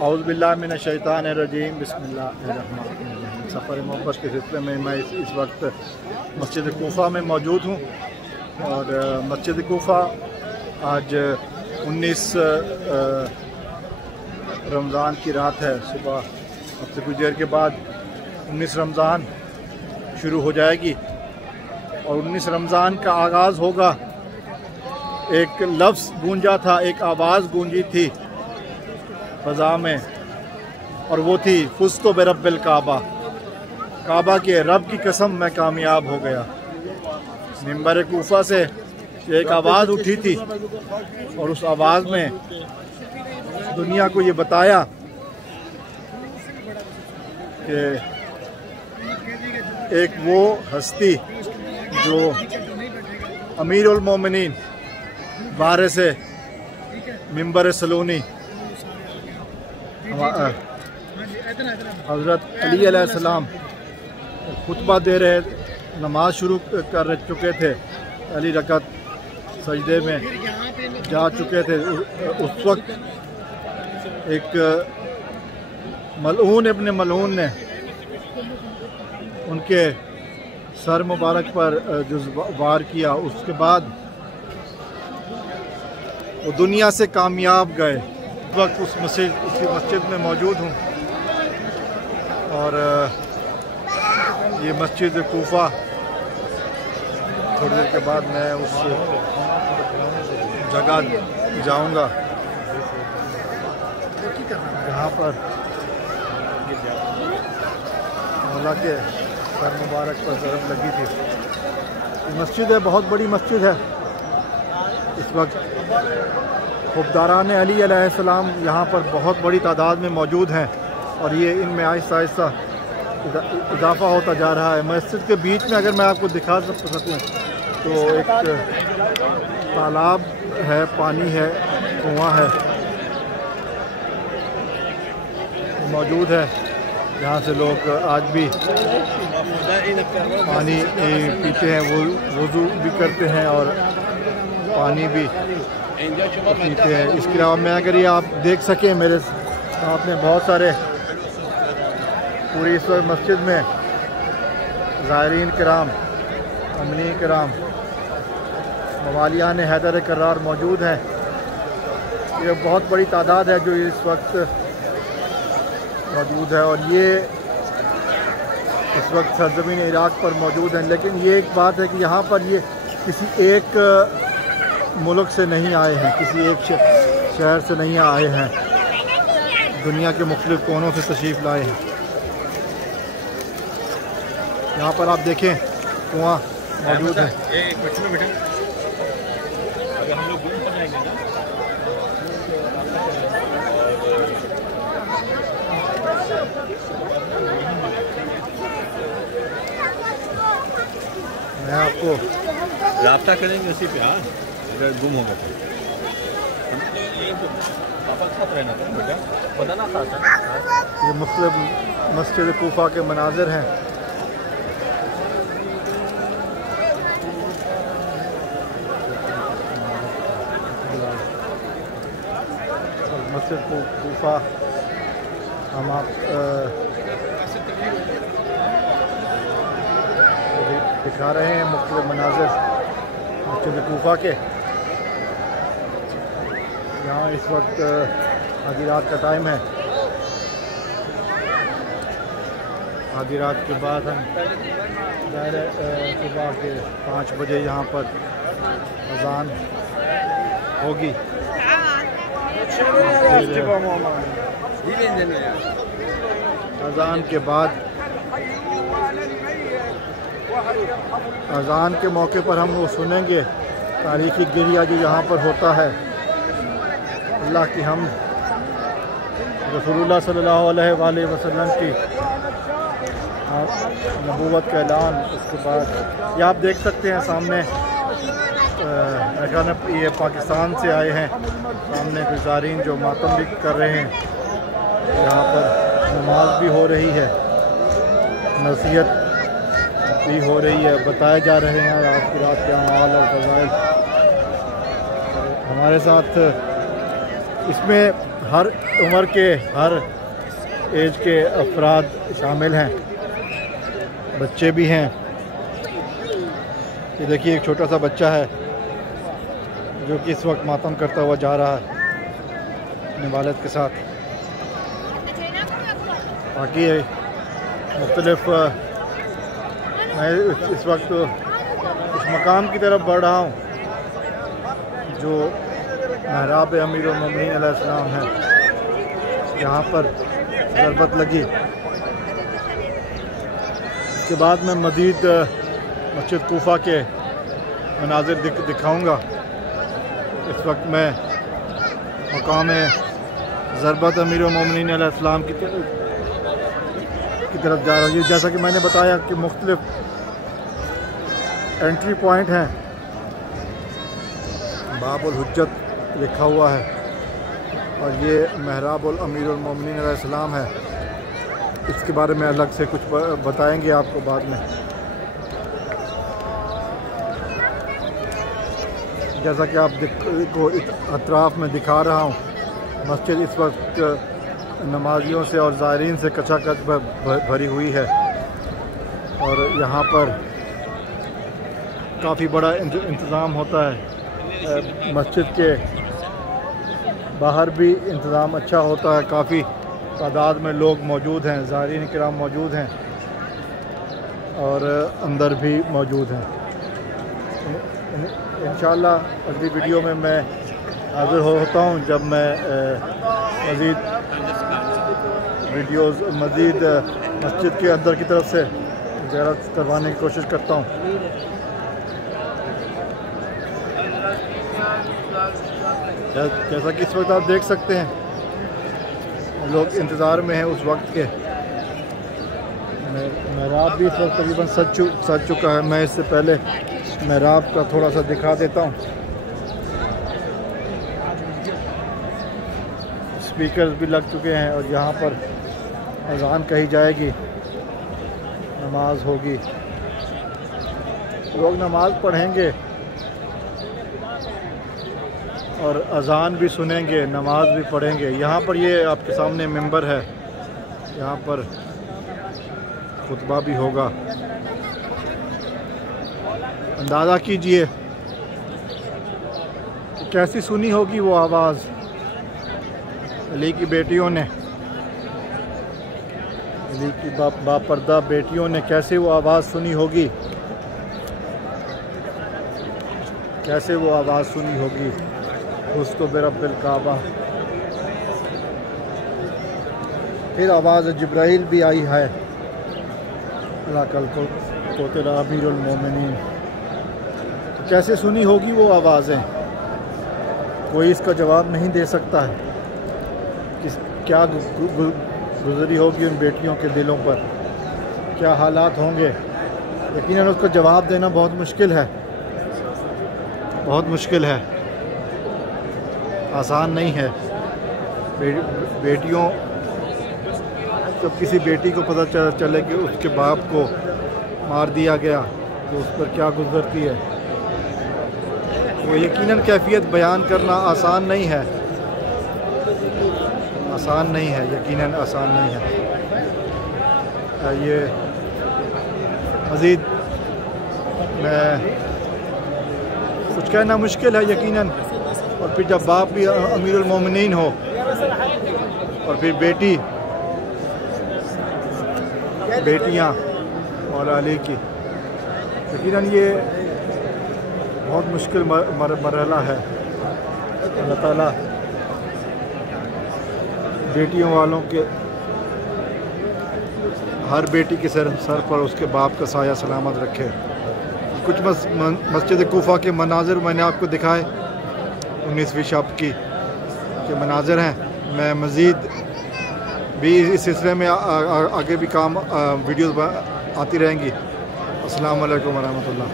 औज़ुबिल्लाहिमिनश्शैतानिर्रजीम बिस्मिल्लाहिर्रहमानिर्रहीम। सफ़र मोहब्बत के सिलसिले में मैं इस वक्त मस्जिद कूफ़ा में मौजूद हूँ और मस्जिद कूफ़ा आज 19 रमज़ान की रात है। सुबह अब से कुछ देर के बाद 19 रमज़ान शुरू हो जाएगी और 19 रमज़ान का आगाज़ होगा। एक लफ्ज़ गूंजा था, एक आवाज़ गूंजी थी फ़ज़ा में और वो थी फ़ुज़्तु बिरब्बिल काबा। काबा के रब की कसम मैं कामयाब हो गया। मिंबर कूफ़ा से एक आवाज़ उठी थी और उस आवाज़ में दुनिया को ये बताया कि एक वो हस्ती जो अमीरुल मोमिनीन वारिस मिंबर सलूनी हज़रत अली अलैहिस्सलाम खुतबा दे रहे, नमाज शुरू कर चुके थे, अली रकत सजदे में जा चुके थे। उस वक्त एक मलऊन इब्न मलऊन ने उनके सर मुबारक पर जो वार किया, उसके बाद वो दुनिया से कामयाब गए। इस वक्त उसी मस्जिद में मौजूद हूँ और ये मस्जिद कूफ़ा, थोड़ी देर के बाद मैं उस जगह जाऊँगा जहाँ पर मौला के सर मुबारक पर ज़रब लगी थी। ये मस्जिद है, बहुत बड़ी मस्जिद है। इस वक्त खुबदारान अली अलैहिस्सलाम यहाँ पर बहुत बड़ी तादाद में मौजूद हैं और ये इनमें आहिस्ता आहिस्ता इजाफ़ा होता जा रहा है। मस्जिद के बीच में अगर मैं आपको दिखा सकूँ तो एक तालाब है, पानी है, कुआं है मौजूद है, जहाँ से लोग आज भी पानी पीते हैं, वो वज़ू भी करते हैं और पानी भी पीते हैं। इसके अलावा मैं अगर ये आप देख सकें, मेरे सामने बहुत सारे पूरी इस वक्त मस्जिद में ज़ायरीन किराम, अमनी किराम, मवालियान हैदर करार मौजूद हैं। ये बहुत बड़ी तादाद है जो इस वक्त मौजूद है और ये इस वक्त सरज़मीन इराक़ पर मौजूद हैं। लेकिन ये एक बात है कि यहाँ पर ये किसी एक मुल्क से नहीं आए हैं, किसी एक शहर से नहीं आए हैं, दुनिया के मुख्तलिफ़ कोनों से तशरीफ़ लाए हैं। यहाँ पर आप देखें कुआं मौजूद है। मैं आपको राब्ता करेंगे उसी पे। हाँ, अगर गुम होगा तो पापा साथ रहना था बेटा, पता ना था। ये मुख्तलिफ मस्जिद कूफ़ा के मनाजिर हैं। मस्जिद कूफ़ा हम आप दिखा रहे हैं मुख्तलिफ मनाजिर मस्जिद कूफ़ा के। यहाँ इस वक्त आधी रात का टाइम है। आधी रात के बाद हम सुबह के 5 बजे यहाँ पर अज़ान होगी। अज़ान के बाद अज़ान के मौके पर हम वो सुनेंगे तारीख़ी गिरिया जो यहाँ पर होता है। अल्लाह की हम रसूलुल्लाह सल्लल्लाहु अलैहि वसल्लम की नबूवत का ऐलान। उसके बाद ये आप देख सकते हैं सामने ये पाकिस्तान से आए हैं, सामने गुज़ारीन जो मातम भी कर रहे हैं। यहाँ पर नमाज भी हो रही है, नसीहत भी हो रही है, बताए जा रहे हैं आज की रात के अमाल और फ़ज़ाइल। हमारे साथ इसमें हर उम्र के, हर एज के अफराद शामिल हैं, बच्चे भी हैं। ये देखिए एक छोटा सा बच्चा है जो कि इस वक्त मातम करता हुआ जा रहा है अपने वालिद के साथ। बाकी मुख्तलिफ मैं इस वक्त इस मकाम की तरफ बढ़ रहा हूँ जो महराब अमीरुल मोमिनीन अलैहिस्सलाम है। यहाँ पर ज़रबत लगी, इसके बाद मैं मज़ीद मस्जिद कूफा के मनाजिर दिखाऊँगा। इस वक्त मैं मकाम ज़रबत अमीरुल मोमिनीन अलैहिस्सलाम की तरफ जा रहा हूँ। जैसा कि मैंने बताया कि मुख्तलिफ एंट्री पॉइंट हैं। बाबुल हुज्जत लिखा हुआ है और ये महराबुल अमीरुल मोमिनीन अलैहिस्सलाम है। इसके बारे में अलग से कुछ बताएंगे आपको बाद में। जैसा कि आप को अतराफ़ में दिखा रहा हूँ, मस्जिद इस वक्त नमाजियों से और ज़ायरीन से कचाकच भरी हुई है और यहाँ पर काफ़ी बड़ा इंतज़ाम होता है। मस्जिद के बाहर भी इंतज़ाम अच्छा होता है, काफ़ी तादाद में लोग मौजूद हैं, ज़ायरीन किराम मौजूद हैं और अंदर भी मौजूद हैं। इंशाअल्लाह अगली वीडियो में मैं हाज़िर होता हूँ जब मैं मज़ीद वीडियोज़ मज़ीद मस्जिद के अंदर की तरफ से ज़ियारत करवाने की कोशिश करता हूँ। जैसा कि इस वक्त आप देख सकते हैं लोग इंतज़ार में हैं उस वक्त के। महराब भी इस वक्त तकरीबन सज चुका है। मैं इससे पहले महराब का थोड़ा सा दिखा देता हूँ। स्पीकर्स भी लग चुके हैं और यहाँ पर अज़ान कही जाएगी, नमाज होगी, लोग नमाज पढ़ेंगे और अज़ान भी सुनेंगे, नमाज भी पढ़ेंगे। यहाँ पर ये आपके सामने मिंबर है, यहाँ पर खुतबा भी होगा। अंदाज़ा कीजिए कि कैसी सुनी होगी वो आवाज़ अली की बेटियों ने, अली की बापर्दा बेटियों ने कैसे वो आवाज़ सुनी होगी, कैसे वो आवाज़ सुनी होगी। उसको बिरब्बिल काबा। फिर आवाज़ जिब्राइल भी आई है, को तेरा अमीरुल मोमिनीन। तो कैसे सुनी होगी वो आवाज़ें, कोई इसका जवाब नहीं दे सकता है कि क्या गुज़री होगी उन बेटियों के दिलों पर, क्या हालात होंगे। यकीनन उसका जवाब देना बहुत मुश्किल है, बहुत मुश्किल है, आसान नहीं है। बेटियों, जब किसी बेटी को पता चले कि उसके बाप को मार दिया गया तो उस पर क्या गुजरती है, वो यकीनन कैफियत बयान करना आसान नहीं है, आसान नहीं है, यकीनन आसान नहीं है। ये मज़ीद मैं कुछ कहना मुश्किल है यकीनन। और फिर जब बाप भी अमीरुल मोमिनीन हो और फिर बेटियां मौला अली की, यकीनन ये बहुत मुश्किल मरहला है। अल्लाह ताला बेटियों वालों के हर बेटी के सर पर उसके बाप का साया सलामत रखे। कुछ मस्जिद कूफा के मनाजिर मैंने आपको दिखाए, 19वीं शताब्दी के मनाजिर हैं। मैं मज़ीद भी इस सिलसिले में आगे भी वीडियोज़ आती रहेंगी। अस्सलाम वालेकुम व रहमतुल्लाह।